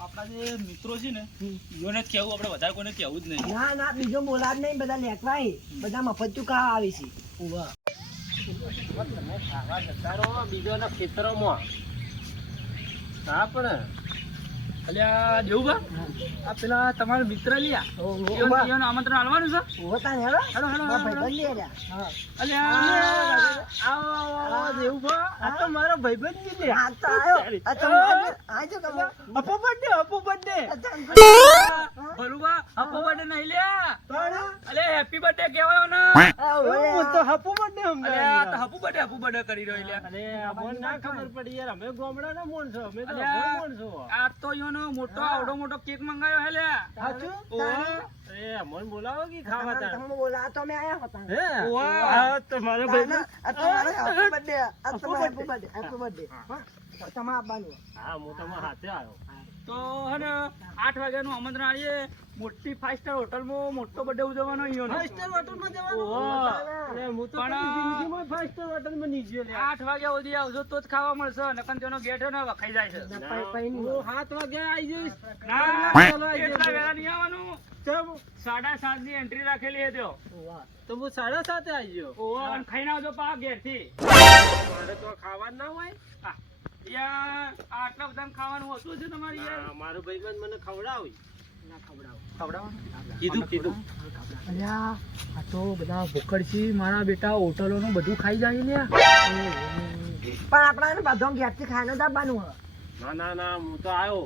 આપણા જે મિત્રો છે ને ઈઓને જ કેવું, આપણે વધારે કોઈને કેવું જ નહીં. ના ના બીજો બોલાવ નહીં, બધા લેખવાય, બધા મફતું ખાવા આવી છે. તમે ખાવા જતા રહો બીજોના ખેતરોમાં. હા પણ અલ્યા દેવુભા, આ પેલા તમારા મિત્ર લ્યા ઈઓને આમંત્રણ આલવાનું છે. હોતા ને હેડો હેડો હેડો મારા હેડો. ભાઈબંધ લે રહ્યા. હા. અલ્યા આવો દેવુભા, આ તો મારો ભાઈબંધ છે લ્યા. આ તો આયો. આ તો આજો તમે. હપો બર્થડે ભલુભા, હપો બર્થડે નહીં લ્યા. અલે હેપી બર્થડે કહેવાયો ને. હું તો હપુ બર્થડે અલ્યા આ તો હપુ બર્થડે કરી રહ્યો લ્યા. અરે અમને ના ખબર પડી યાર, અમે ગામડાના માણસો, અમે તો અલ્યા, માણસો. આ તો ઈઓનો મોટો આવડો મોટો કેક મંગાયો હે લ્યા. સાચું? ઓહો. એ અમને બોલાવો કે ખાવા તાણ. તમે બોલા તો અમે આયા હતા. હે વાહ. આ તો મારો ભાઈ. આ તમારો happy birthday. આ તમારો happy birthday. Happy birthday. હા. તમારે આવવાનું. હા હું તમારા હાથે આવ્યો. તો હે ને 8 વાગ્યાનું આમંત્રણ આલીએ. મોટી 5 સ્ટાર હોટલમાં મોટો બર્થડે ઉજવવાનો ઈઓનો. 5 સ્ટાર હોટલમાં જવાનું? ઓહો. અરે હું તો પણ કદી જિંદગીમાં 5 સ્ટાર હોટલમાં નહીં ગયો લે. 8 વાગ્યા સુધી આવજો તો જ ખાવા મળશે, નકર તેનો ગેટ હે ને વખાઈ જાય છે. હું 7 વાગે આવી જઈશ. ના, ચાલો આવી એટલા જજો. વહેલા નહીં આવવાનું. ચમ? 7:30 ની એન્ટ્રી રાખેલી હે ત્યો. તો હું 7:30 આવી ગયો. ઓહો, અને ખાઈને આવજો પા ઘેરથી. મારે તો ખાવાનું ના હોય. હા. યાર આટલા બધાને ખાવાનું હોતું છે તમારી યાર. ના, મારો ભાઈબંધ મને ખવડાવી. ના ખવડાવો. ખવડાવવાનું? કીધું. અલ્યા આ તો બધા ભૂખડથી મારા બેટા હોટલોનું બધું ખાઈ જાય ને. પણ આપણાને બધો ઘેરથી ખાઈને જ આવવાનું હોય. ના હું તો આવ્યો.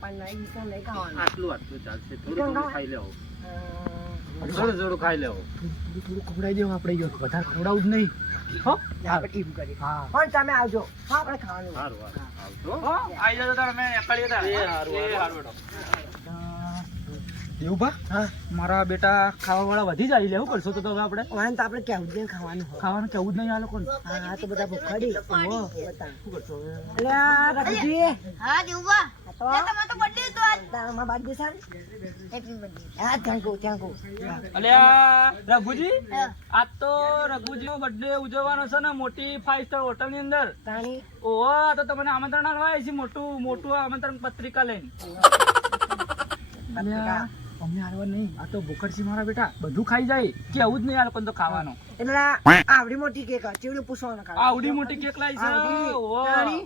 પણ નહીં તો નહીં ખાવાનું. આટલું ચાલશે. થોડું ખાઈ લેવો. અ, થોડું ખાઈ લેવો. થોડું ખવડાવી દેવું આપણે યો. વધારે ખવડાવું જ નહીં. હો? આપણે ટીમ કરી. હા. પણ તમે આવજો. હા આપણે ખાવાનું હોય. સારું આવજો. હો? આઈ જજો તાર અમે નીકળીએ તાર. એ હારું, એ હારું. હારું બેટો. દેવુભા, હા. મારા બેટા ખાવા વાળા વધી જાય એટલે શું કરશો તો હવે આપણે? વાન તો આપણે કેવું જ નહીં ખાવાનું હોય. ખાવાનું કેવું જ નહીં આ લોકોને. હા આ તો બધા ભૂખડી. ઓહો, બતા. શું કરશો હવે? અલ્યા રઘુજી. હા દેવુભા, આ તો તમારો તો બર્થડે હતો આજ. તારામાં બાદ દેસાન. Happy birthday. હા થેન્ક યુ. અલ્યા રઘુજી, હા. આજ તો રઘુજીનો બર્થડે ઉજવવાનો છે ને મોટી 5 સ્ટાર હોટલ ની અંદર. તાણી ઓહો, આ તો તમને આમંત્રણ આલવા આવ્યા છે, મોટું આમંત્રણ પત્રિકા લઈને. અલ્યા, અમને આલવા નહીં, આ તો ભૂખડસી મારા બેટા બધું ખાઈ જાય, કેવું જ નહીં આ લોકોને તો ખાવાનું. એટલે આવડી મોટી કેક ચેવડી પૂછવાનું ખાવા. આવડી મોટી કેક લાવી છે. ઓહો. તાણી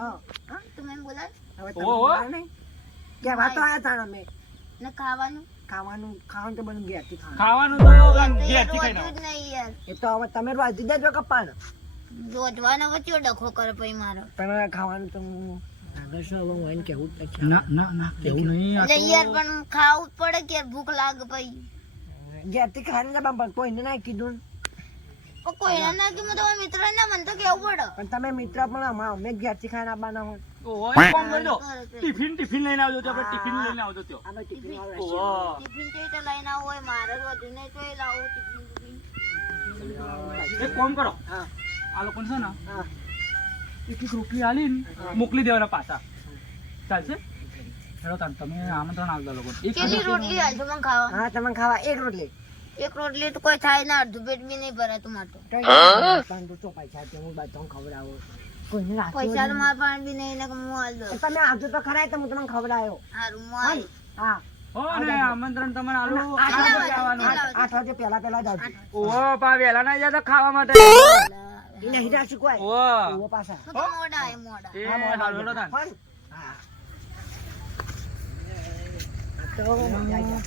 હા હા તું મને બોલાવ હવે ઓહો. તમે નહીં કેવા તો આયા તાણ અમે ને ખાવાનું ખાવાનું તો બધું ઘેરથી ખાવાનું. ખાવાનું તો તો ઘેરથી યાર ખાઈ હોતું જ નહીં યાર. એ તો હવે તમે રોજી દેજો કપ્પાને રોજવાનો વચ્ચે ડખો કરે પછી મારો. તમે ખાવાનું તો હું આગળ શું હવે હું એને કહેવું જ નથી. ના કેવું નહીં. એટલે યાર પણ ખાવું જ પડે કે યાર ભૂખ લાગે પછી. ઘેરથી ખાઈને જવા પણ કોઈને ના કીધું ને. પણ કોઈને ના કે તમારા મિત્ર ના મને તો કેવું પડે. પણ તમે મિત્ર પણ અમે જ ઘેરથી ખાઈને આવવાના હોય. ઓહો, એક કામ કરજો. ટિફિન લઈને આવજો તો આપણે ટિફિન લઈને આવજો ત્યો. આપણે ટિફિન વાળા ઓહો. ટિફિન તો એટલે લઈને આવું હોય મારે વધુ નહીં તો એ લાવું ટિફિન. એક કામ કરો, હા આ લોકોને છે ને હા એક રોટલી આલીને મોકલી દેવાના પાછા. ચાલશે? હેડો તાન, તમે આમંત્રણ આપજો લોકોને. કેટલી રોટલી હાલજો મને ખાવા? હા તમે ખાવા એક રોટલી એક રોટલી તો કોઈ થાય ના, અડધું પેટ બી નહીં ભરાય તું માટે. પણ તો પૈસા છે હું બાદ ખવડાવો કોઈને રાખ્યું પૈસા તો નહીં. મારા પાસે બી નહીં ને કે હું હાલ દઉં. તમે આવજો તો ખરા તો હું તમને ખવડાવ્યો. હારું હું હાલ. હા હો ને આમંત્રણ તમારે આલું. 8 આટલા વાગે વાગે આવવાનું. 8 વાગે પહેલા જ આવજો. ઓહો, પા વહેલા ના જતા ખાવા માટે. ઈ નહીં રાખ્યું કોઈ. ઓહો. ઓ પાછા હું તો મોડા આય મોડા. એ હારું, હેડો તાન. પણ હા તો મજા આવી જાય.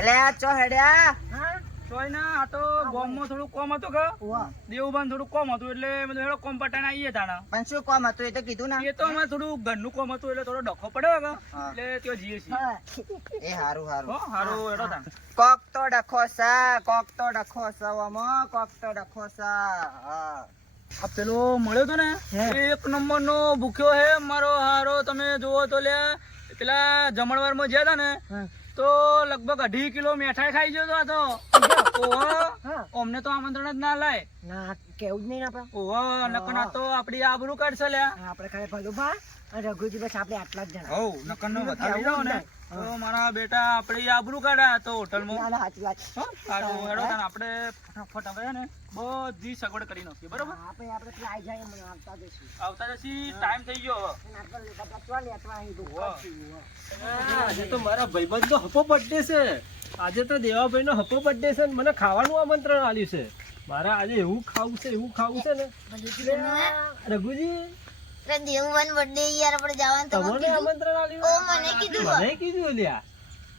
અલે આ ચો હેડ્યા. હા ચોય ના, આ તો ગામમાં થોડું કોમ હતું કે ઓવા દેવબાન થોડું કોમ હતું એટલે મેં હેડો કોમ પટાઈને આવીએ તાણા. પણ શું કામ હતું એ તો કીધું ના. એ તો અમારે થોડું ઘરનું કોમ હતું એટલે થોડો ડખો પડ્યો કે એટલે ત્યાં જઈએ છીએ. હા એ હારું હારું હો, હારું, હેડો તાન. કોક તો ડખો સા કોક તો ડખો સા હા આ પેલો મળ્યો તો ને હે. એક નંબર નો ભૂખ્યો હે મારો હારો. તમે જુઓ તો લ્યા પેલા જમણવાર માં ગયા તા ને હા તો લગભગ 2.5 કિલો મીઠાઈ ખાઈ ગયો તો આ તો. ઓહો, હા અમને તો આમંત્રણ જ ના લાય. ના કેવું જ નહીં આપણે. ઓહો, નકર ના તો આપડી આબરૂ કાઢશે લ્યા. આપણે ખાલી ભલું ભા અને રઘુજી બસ આપણે આટલા જ જણા. હઉ, નકર નો વધારે લઈ જાઓ ને તો મારા બેટા આપણે આબરૂ કાઢ્યા તો હોટલમાં ના, ના, સાચી વાત. હો? સારું, હેડો તાણ આપણે ફટાફટ હવે છે ને બધી સગવડ કરી નાખીએ બરોબર હા, પછી આપણે પેલા આઈ જાય એમ આવતા જઈશું. આવતા જશી ટાઈમ થઈ ગયો હવે અને આપણે બધા ચો લેટવા અહીં દુઃખ કરશું. આજે તો મારા ભાઈબંધનો હપ્પો બર્થડે છે. આજે તો દેવાભાઈનો હપ્પો બર્થડે છે ને મને ખાવાનું આમંત્રણ આલ્યું છે. મારે આજે એવું ખાવું છે ને રઘુજી દેવવાન બર્થડે યાર આપણે જવાનું તો તમને આમંત્રણ આલ્યું? ઓ મને કીધું મને કીધું લ્યા.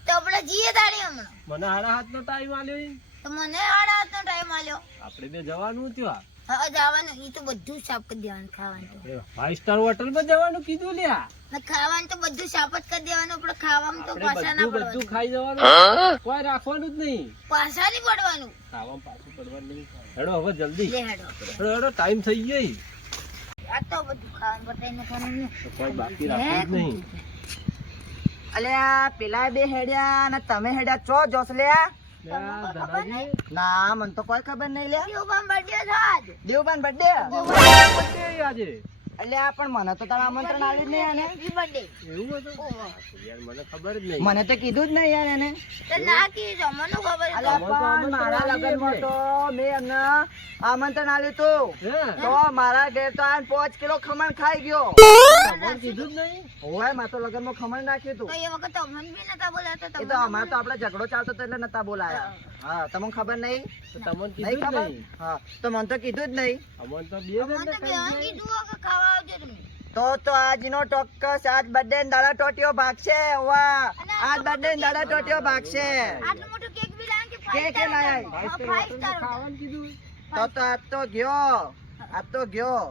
તો આપણે જઈએ તાળી હમણાં મને 8:30 નો ટાઈમ આલ્યો ઈ. તો મને 8:30 નો ટાઈમ આલ્યો આપણે બે જવાનું થયું. હા જવાનું ઈ તો બધું સાફ કરી દેવાનું ખાવાનું તો 5 સ્ટાર હોટલ માં જવાનું કીધું લ્યા. ને ખાવાનું તો બધું સાફ જ કરી દેવાનું આપણે ખાવામાં તો આપણે પાછા ના બધું પડવાનું ખાઈ જવાનું, કોઈ રાખવાનું જ નહીં. પાછા નહીં પડવાનું ખાવામાં પાછું પડવાનું નહીં. હેડો હવે જલ્દી લે હેડો હેડો ટાઈમ થઈ ગયો ઈ. આ તો બધું ખાવાનું બતાવીને ખાવાનું તો કોઈ બાકી રાખવું જ નહીં. અલ્યા પેલા બે હેડ્યા અને તમે હેડ્યા ચો જોસ લ્યા. લ્યા, દાદાજી ના મને તો કોઈ ખબર નહીં લ્યા. દેવવાન બર્થડે છે આજ દેવબાન બર્થડે. birthday આજે અલ્યા પણ મને તો તારા આમંત્રણ આવ્યું જ નહીં એને. હેપી બર્થડે એવું હતું? યાર મને ખબર જ નહીં. મને તો કીધું જ નહીં યાર એને. તો ના કીધું મને ખબર છે. અલ્યા આમંત્રણ પણ મારા આલ્યું લગ્નમાં એમને. તો મેં એમને આમંત્રણ આલ્યું તું. હે? તો મારા ઘેર તો આને 5 કિલો ખમણ ખાઈ ગયો. તમને કીધું જ નહીં? હોય મારે તો લગ્નમાં ખમણ નાખ્યું તું. તો એ વખત અમને બી નતા બોલાતા એ તો અમારે તો આપણે ઝઘડો ચાલતો હતો એટલે નતા બોલાયા. હા તમને ખબર નહીં? તો તમને નહીં કીધું જ ખબર? નહીં. હા તો મને તો કીધું જ નહીં. અમને તો બે અમને જણને તો ખાઈ બેન જાય. કીધું કે ખાવા આવજો તમે તો આજનો ચોક્કસ આજ બર્થડે દાડા ટોટીઓ ભાગશે. વાહ આજ બર્થડે દાડા ટોટીઓ ભાગશે. આટલું મોટું કેક બી લાવ્યા કે કેક એ લાયા. 5 સ્ટાર five હોટલમાં star ખાવાનું કીધું. તો આજ તો ગયો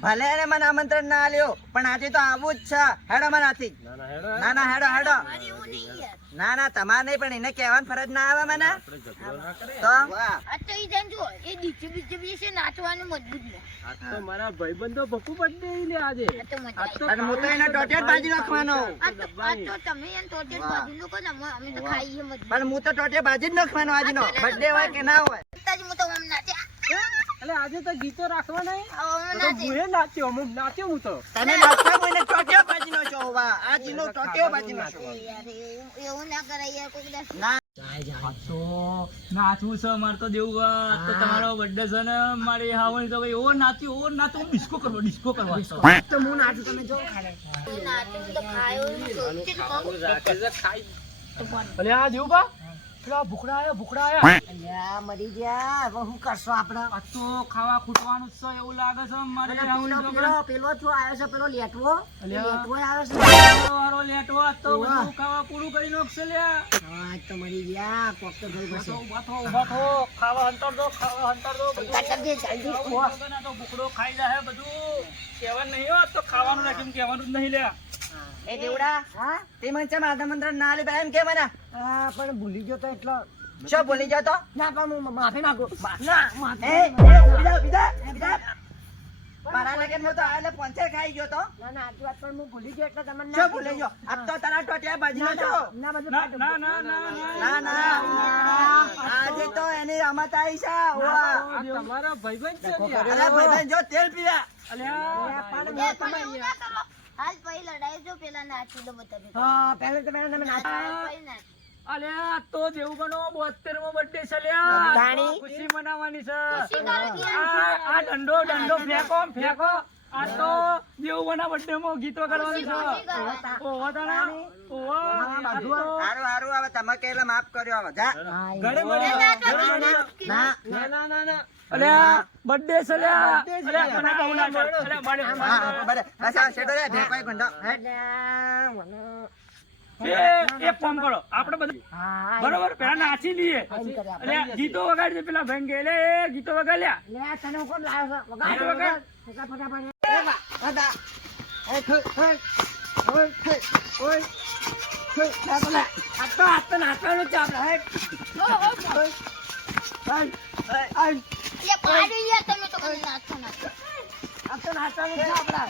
ભલે એને મને આમંત્રણ ના આલ્યો પણ આજે તો આવું જ છે. હેડો મનાથી. ના ના હેડો ના ના હેડો હેડો. મારી એવું નહીં યાર ના ના તમારે નહીં પણ એને કહેવાની ફરજ ના આવે મને આપણે ઝઘડો ના કરે. તો આ તો ઈ જાણ જુઓ એ ડીચે બીચે બી છે નાચવાનું મજબૂત ને આજ તો મારા ભાઈબંધો ભક્કુ birthday ઈ લે આજે. આ તો મજા આજ તો અને હું તો એને ટોટિયો જ બાજી નાખવાનો. આ તો તમે એને ટોટેલ બાજુ નો ને અમે તો ખાઈએ મજબૂત પણ હું તો ટોટિયો બાજી જ નાખવાનો આજનો બર્થડે હોય કે ના હોય. તાજી હું તો આમ નાચ્યા એટલે આજે તો ગીતો રાખવાના ઈ. આમ તો નાચે હું નાચ્યો હું તો. તમે નાખતા કોઈને ટોટિયો બાજી નો છો. વાહ આજનો ટોટિયો બાજી નો છો. યાર એવું ના કરાય યાર કોક દાસ ના આ તો નાચવું છે મારે તો દેવું આ તો તમારો બર્થડે છે ને મારી હાવણી તો ભાઈ એવો નાચ્યો ડિસ્કો કરવા તો હું નાચું તમે જો ખાલે. નાચું તો ખાયો સોચી કહું રાખે છે ખાઈ. અલે આ દેવું બા પેલા ભૂખડા આયા અલ્યા મરી ગયા હવે શું કરશો આપણે? આ તો ખાવા ખૂટવાનું જ છે એવું લાગે છે મારે અને હાવણી તો પેલો જો આવ્યો છે પેલો લેટવો અલ્યા. લેટવો આવ્યો છે. વારો લેટવો આ તો બધું ખાવા પૂરું કરી નાખશે લ્યા હા આજ તો મરી ગયા કોક તો ગઈ તો પછી. ઊભા થો ખાવા અંતર દો જલ્દી જલ્દી ખો. બધું તો ભૂખડો ખાઈ જાય બધું કહેવાનું નહીં હોત તો ખાવાનું રાખીને કહેવાનું જ નહીં લ્યા એ દેવડા હા તે મને ચમ આમંત્રણ ના આલ્યું એમ કે મને હા પણ ભૂલી ગયો તો એટલો શું ભૂલી જાતો? ના પણ હું માફી માંગુ ના માફી એ બીજા મારા લગનમાં તો આ એટલે પંચર ખાઈ ગયો તો ના ના આટલી વાત પણ હું ભૂલી ગયો એટલે તમને શું ભૂલી ગયો? આપ તો તારા ટોટિયા બાજી નો છો. ના બધું ના ના ના ના ના આજે તો એની રમત આવી છે. વાહ આ તમારા ભાઈબંધ છે લ્યા. અરે ભાઈ જો તેલ પીવા. અલ્યા પણ એવું ના કરો હાલ પછી લડાઈ જો પેલા નાચી દો બતાવી હા પહેલા તો પહેલા તમે નાચ પછી નાચ અલ્યા તો દેવગણો 72મો બર્થડે છે લ્યા તાણી. તો ખુશી મનાવવાની છે શિકારી આ દંડો ફેંકો આ તો દેવગણના બર્થડે માં ગીતો કરવાની છે ઓહો તાણા ઓહો આ તો હારું હારું હવે તમે કહેલા માફ કર્યો હવે જા. ઘરે મળી ના અલ્યા બર્થડે છે લ્યા અલ્યા કોના બહુ ના કર. અલ્યા મારે હા બરે બસ આ શેઠો રે ભેકોય ગંડો. એક કામ કરો આપણે બધું બરોબર પેલા નાચી લઈએ અલ્યા ગીતો વગાડજે પેલા ભાઈ કે લે ગીતો વગાડ્યા લે તને હું કોણ લાવ્યો છે? ગીતો વગાડ ફટાફટ દાદા આ તો નાચવાનું છે આપણે એ પાડી યાર તમે તો કદી નાચો નાચો આ તો નાચવાનું છે આપણે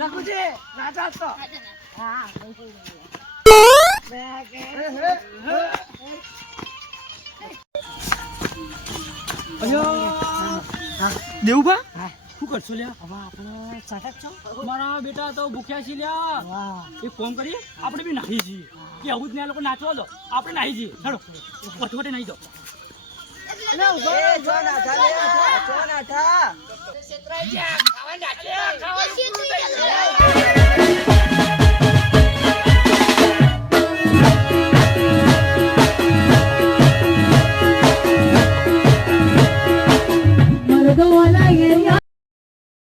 રઘુજી નાચા તો હા દેવુભા શું કરશો લ્યા હવે આપણે સાટક છો મારા બેટા તો ભૂખ્યા છે લ્યા વાહ એક કામ કરીએ આપણે બી નાહી જઈએ કે આવું જ ને આ લોકો નાચવા દો આપણે નાહી જઈએ ચાલો વટવટે નાહી દો એ જો નાઠા લે જો નાઠા ખાવા નાખે